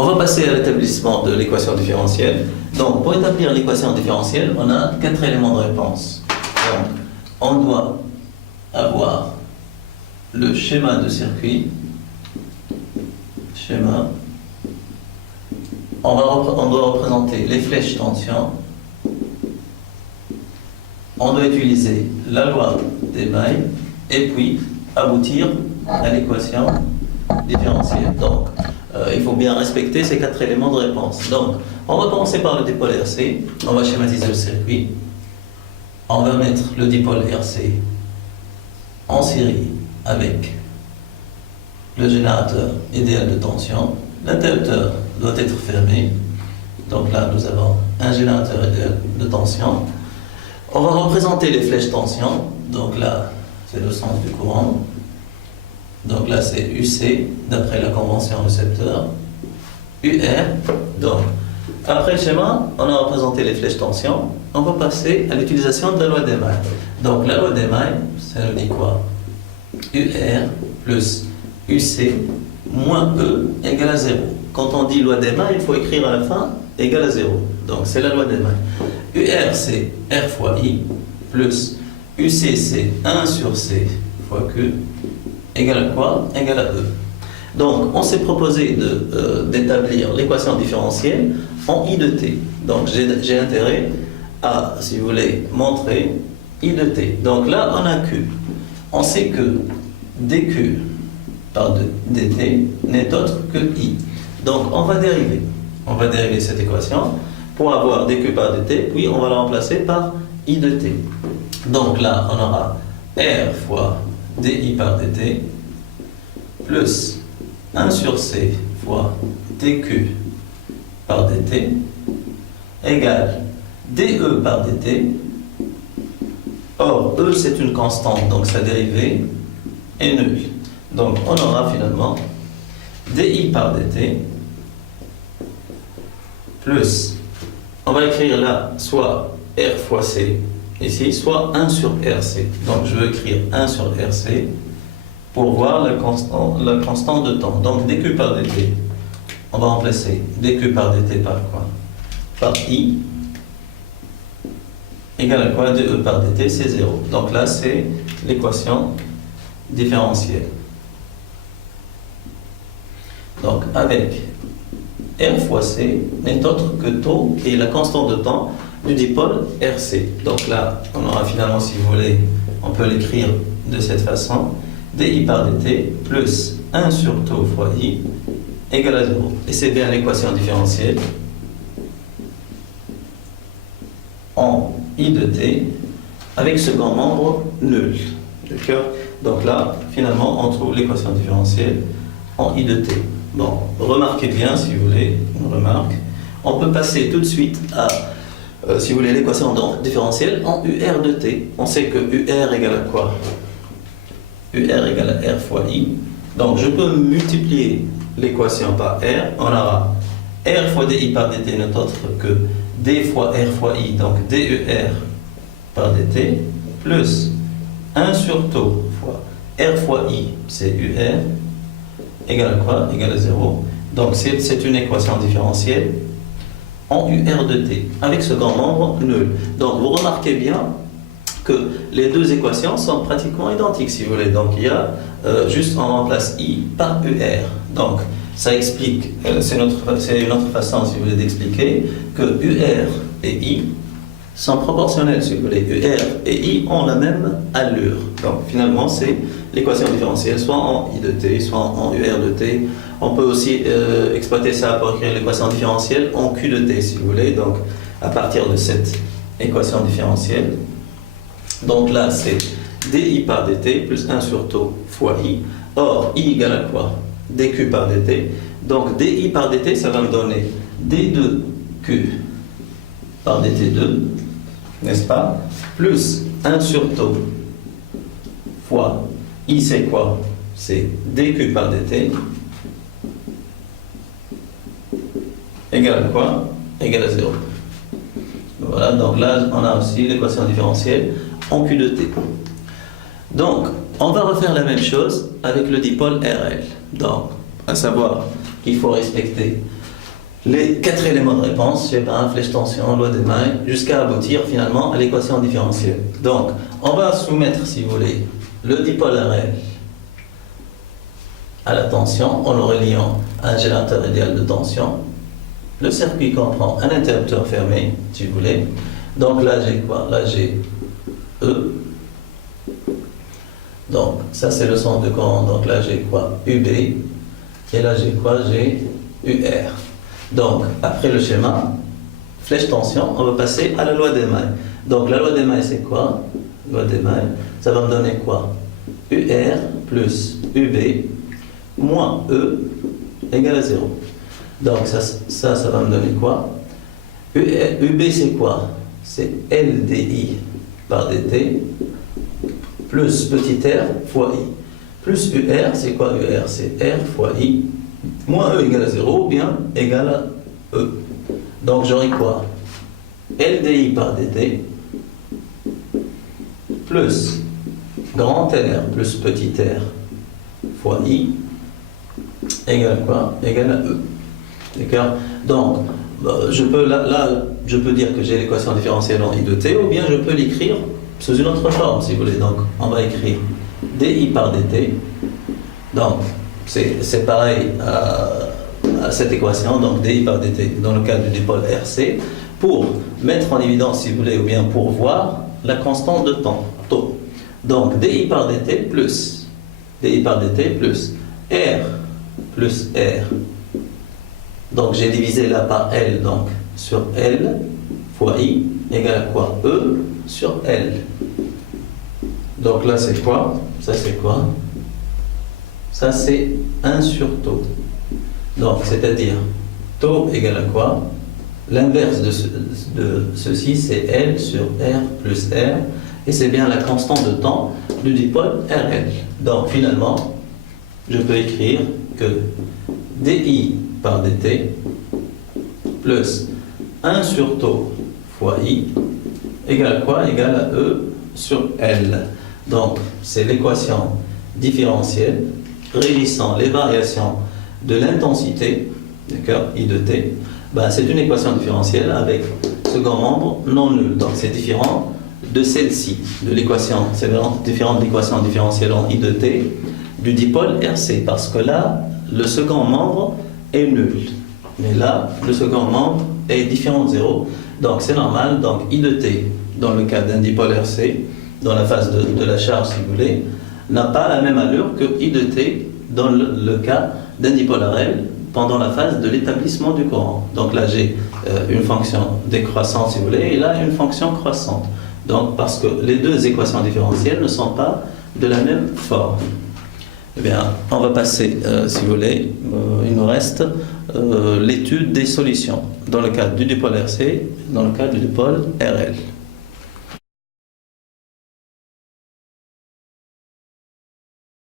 On va passer à l'établissement de l'équation différentielle. Donc, pour établir l'équation différentielle, on a 4 éléments de réponse. Donc, on doit avoir le schéma de circuit. Schéma. On doit représenter les flèches tension. On doit utiliser la loi des mailles et puis aboutir à l'équation différentielle. Donc, il faut bien respecter ces 4 éléments de réponse. Donc, on va commencer par le dipôle RC. On va schématiser le circuit. On va mettre le dipôle RC en série avec le générateur idéal de tension. L'interrupteur doit être fermé. Donc là, nous avons un générateur idéal de tension. On va représenter les flèches tension. Donc là, c'est le sens du courant. Donc là, c'est UC, d'après la convention récepteur. UR. Donc, après le schéma, on a représenté les flèches tension. On va passer à l'utilisation de la loi des mailles. Donc, la loi des mailles, ça nous dit quoi? UR plus UC moins E égale à 0. Quand on dit loi des mailles, il faut écrire à la fin égale à 0. Donc, c'est la loi des mailles. UR, c'est R fois I, plus UC, c'est 1 sur C fois Q, égale à quoi? Égale à E. Donc, on s'est proposé d'établir l'équation différentielle en I de T. Donc, j'ai intérêt à, si vous voulez, montrer I de T. Donc là, on a Q. On sait que dQ par dt n'est autre que I. Donc, on va dériver. On va dériver cette équation pour avoir dQ par dt, puis on va la remplacer par I de t. Donc là, on aura R fois di par dt plus 1 sur c fois dQ par dt égale dE par dt. Or, E c'est une constante, donc sa dérivée est nulle. Donc on aura finalement di par dt plus, on va écrire là soit R fois C ici, soit 1 sur RC. Donc je veux écrire 1 sur RC pour voir la constante de temps. Donc dQ par dt, on va remplacer dQ par dt par quoi? Par I égale à quoi? dE par dt, c'est 0. Donc là, c'est l'équation différentielle. Donc avec R fois C n'est autre que taux qui est la constante de temps du dipôle RC. Donc là, on aura finalement, si vous voulez, on peut l'écrire de cette façon, di par dt plus 1 sur taux fois I égale à 0. Et c'est bien l'équation différentielle en I de t avec ce grand membre nul. D'accord? Donc là, finalement, on trouve l'équation différentielle en I de t. Bon, remarquez bien, si vous voulez, une remarque. On peut passer tout de suite à, si vous voulez, l'équation différentielle en UR de t. On sait que UR égale à quoi? UR égale à R fois I. Donc, je peux multiplier l'équation par R. On aura R fois di par dt n'est autre que d fois R fois I, donc DER par dt, plus 1 sur taux fois R fois I, c'est UR, égale à quoi? Égale à 0. Donc c'est une équation différentielle en UR de t, avec ce grand membre nul. Donc vous remarquez bien que les deux équations sont pratiquement identiques, si vous voulez. Donc il y a juste, on remplace I par UR. Donc ça explique, c'est une autre façon, si vous voulez, d'expliquer que UR et I sont proportionnels, si vous voulez. UR et I ont la même allure. Donc finalement, c'est l'équation différentielle, soit en I de t, soit en UR de t. On peut aussi exploiter ça pour écrire l'équation différentielle en Q de t, si vous voulez. Donc à partir de cette équation différentielle, donc là, c'est di par dt plus 1 sur taux fois I. Or, I égale à quoi? dQ par dt. Donc di par dt, ça va me donner d2q par dt2, n'est-ce pas? Plus 1 sur taux fois I, c'est quoi? C'est dQ par dt égale à quoi? Égale à 0. Voilà, donc là, on a aussi l'équation différentielle en Q de t. Donc, on va refaire la même chose avec le dipôle RL. Donc, à savoir qu'il faut respecter les 4 éléments de réponse, schéma, flèche tension, loi des mailles, jusqu'à aboutir finalement à l'équation différentielle. Donc, on va soumettre, si vous voulez, le dipôle RL à la tension en le reliant à un générateur idéal de tension. Le circuit comprend un interrupteur fermé, si vous voulez. Donc là, j'ai quoi? Là, j'ai E. Donc, ça, c'est le centre de courant. Donc là, j'ai quoi? UB. Et là, j'ai quoi? J'ai UR. Donc, après le schéma, flèche tension, on va passer à la loi des mailles. Donc, la loi des mailles, c'est quoi? Loi des mailles, ça va me donner quoi? UR plus UB moins E égale à 0. Donc, ça va me donner quoi? UB, c'est quoi? C'est LDI par dt plus petit r fois I. Plus UR, c'est quoi UR? C'est R fois I. Moins E égale à 0 ou bien égale à E. Donc j'aurai quoi? LDI par dt plus grand R plus petit r fois I égale quoi? Égale à E. D'accord? Donc je peux dire que j'ai l'équation différentielle en I de t, ou bien je peux l'écrire sous une autre forme si vous voulez. Donc on va écrire DI par dt. Donc c'est pareil à cette équation, donc DI par dt dans le cas du dipôle RC, pour mettre en évidence, si vous voulez, ou bien pour voir la constante de temps, taux. Donc DI par dt plus R plus R. Donc j'ai divisé là par L, donc sur L fois I égale à quoi? E sur L. Donc là c'est quoi? Ça c'est quoi? Ça c'est 1 sur taux. Donc c'est-à-dire taux égale à quoi? L'inverse de ceci c'est L sur R plus R, et c'est bien la constante de temps du dipôle RL. Donc finalement je peux écrire que DI par dt plus 1 sur taux fois I égale à quoi? Égale à E sur L. Donc c'est l'équation différentielle régissant les variations de l'intensité, d'accord, I de t. Ben, c'est une équation différentielle avec second membre non nul. Donc c'est différent de celle-ci, de l'équation, c'est vraiment différent de l'équation différentielle en I de t du dipôle RC, parce que là le second membre est nul. Mais là, le second membre est différent de 0. Donc c'est normal. Donc I de t, dans le cas d'un dipôle RC, dans la phase de la charge, si vous voulez, n'a pas la même allure que I de t dans le cas d'un dipôle RL pendant la phase de l'établissement du courant. Donc là, j'ai une fonction décroissante, si vous voulez, et là, une fonction croissante. Donc, parce que les deux équations différentielles ne sont pas de la même forme. Eh bien, on va passer, si vous voulez, il nous reste l'étude des solutions dans le cadre du dipôle RC, dans le cadre du dipôle RL.